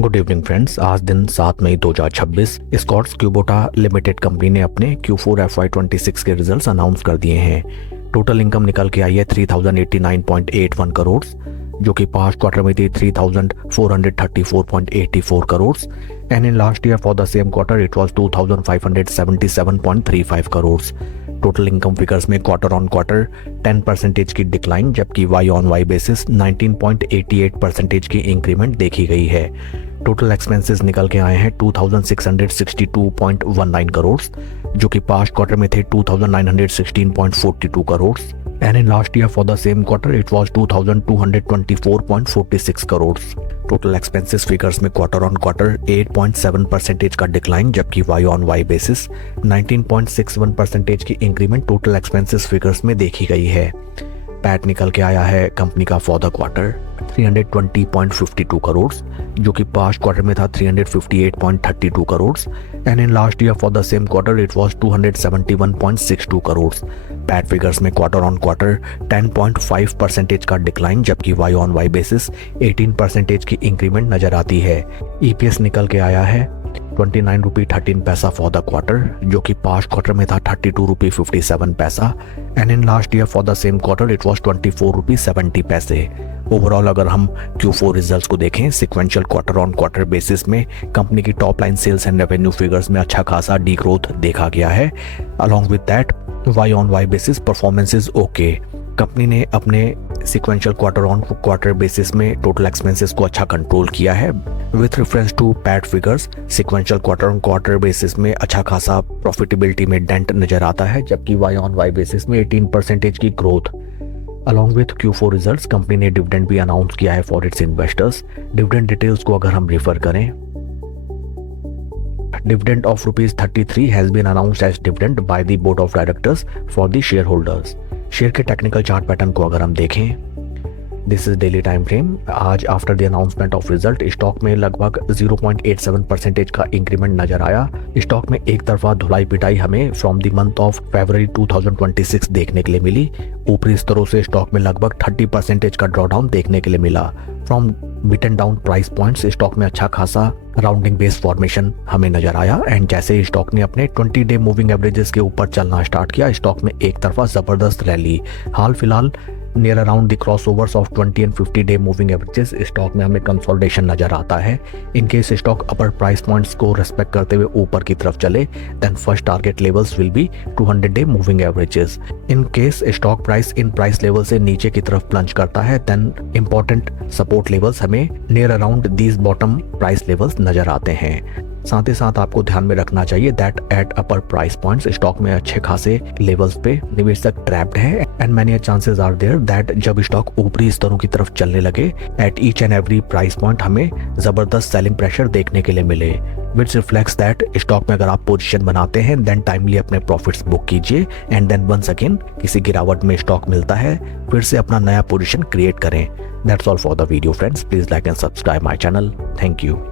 Good evening friends. आज दिन 7 मई 2026 Scots Kubota limited company ने अपने Q4 FY26 के रिजल्ट्स अनाउंस कर दिए हैं। टोटल इनकम निकल के आई है 3089.81 करोड़, जो कि पास्ट क्वार्टर में थी 3434.84 crore and in last year for the same quarter it was 2577.35 crore. Total income figures में क्वार्टर ऑन क्वार्टर 10% की डिक्लाइन, जबकि वाई ऑन वाई बेसिस 19.88% की इंक्रीमेंट देखी गई है। टोटल एक्सपेंसेस निकल के आए हैं 2662.19 करोड़, जो कि पास्ट क्वार्टर में थे 2916.42 crore and in last year for the same quarter it was 2224.46 crore. Total expenses figures में क्वार्टर ऑन क्वार्टर 8.7% का डिक्लाइन, जबकि वाई ऑन वाई बेसिस 19.61% की इंक्रीमेंट टोटल एक्सपेंसेस फिगर्स में देखी गई है। पैट निकल के आया है कंपनी का फॉर द क्वार्टर 320.52 करोड़, जो कि पास्ट क्वार्टर में था 358.32 crore and in last year for the same quarter it was 271.62 crore. PAT figures में क्वार्टर ऑन क्वार्टर 10.5% का डिक्लाइन, जबकि वाई ऑन वाई बेसिस 18% की इंक्रीमेंट नजर आती है। ईपीएस निकल के आया है 29 रुपी 13 पैसा फॉर द क्वार्टर, जो कि पास्ट क्वार्टर में था 32 rupee 57 paisa and in last year for the same quarter it was 24 rupee 70 paise. Overall अगर हम Q4 रिजल्ट्स को देखें, sequential quarter on quarter basis में कंपनी की top line sales and revenue figures में अच्छा खासा डी ग्रोथ देखा गया है। Along with that Y on Y basis performance is okay. Company ने अपने sequential quarter on quarter basis में टोटल एक्सपेंसेस को अच्छा कंट्रोल किया है। With reference to PAT figures, sequential quarter on quarter basis में अच्छा खासा प्रॉफिटेबिलिटी में डेंट नजर आता है, जबकि वाई ऑन वाई बेसिस में 18% की growth. Along with Q4 results, company ने डिविडेंड भी अनाउंस किया है for its investors. Dividend details को अगर हम रेफर करें, dividend of ₹33 has been announced as dividend by the board of directors for the shareholders। Share के टेक्निकल चार्ट पैटर्न को अगर हम देखें, this is daily time frame. आज after the announcement of result stock में लगभग 0.87% का इंक्रीमेंट नजर आया। स्टॉक में एक तरफा धुलाई पिटाई हमें from the month of February 2026 देखने के लिए मिली। ऊपरी स्तरों से स्टॉक में लगभग 30% का ड्रॉडाउन देखने के लिए मिला। From beaten down price points stock में अच्छा खासा राउंडिंग बेस फॉर्मेशन हमें नजर आया एंड जैसे ही स्टॉक ने अपने 20 डे मूविंग एवरेजेस के ऊपर चलना स्टार्ट किया, स्टॉक में एक तरफा जबरदस्त रैली। हाल फिलहाल near around the crossovers of 20 and 50 day moving averages stock में हमें कंसोलिडेशन नजर आता है। In case stock upper price points को रेस्पेक्ट करते हुए ऊपर की तरफ चले, then first target levels will be 200 day moving averages. In case stock price in price level से नीचे की तरफ प्लंज करता है, देन इंपॉर्टेंट सपोर्ट लेवल्स हमें near around these bottom price levels नजर आते हैं। साथ ही साथ आपको ध्यान में रखना चाहिए that at upper price points stock में अच्छे खासे लेवल्स पे निवेशक ट्रैप्ड है and many chances are there that जब स्टॉक ऊपरी स्तरों की तरफ चलने लगे, at each and every price point हमें जबरदस्त सेलिंग प्रेशर देखने के लिए मिले, विच रिफ्लेक्ट्स दैट स्टॉक में अगर आप पोजीशन बनाते हैं देन टाइमली अपने प्रॉफिट्स बुक कीजिए एंड देन वंस अगेन किसी गिरावट में स्टॉक मिलता है फिर से अपना नया पोजीशन क्रिएट करें। That's all for the video friends. Please like and subscribe my channel. Thank you.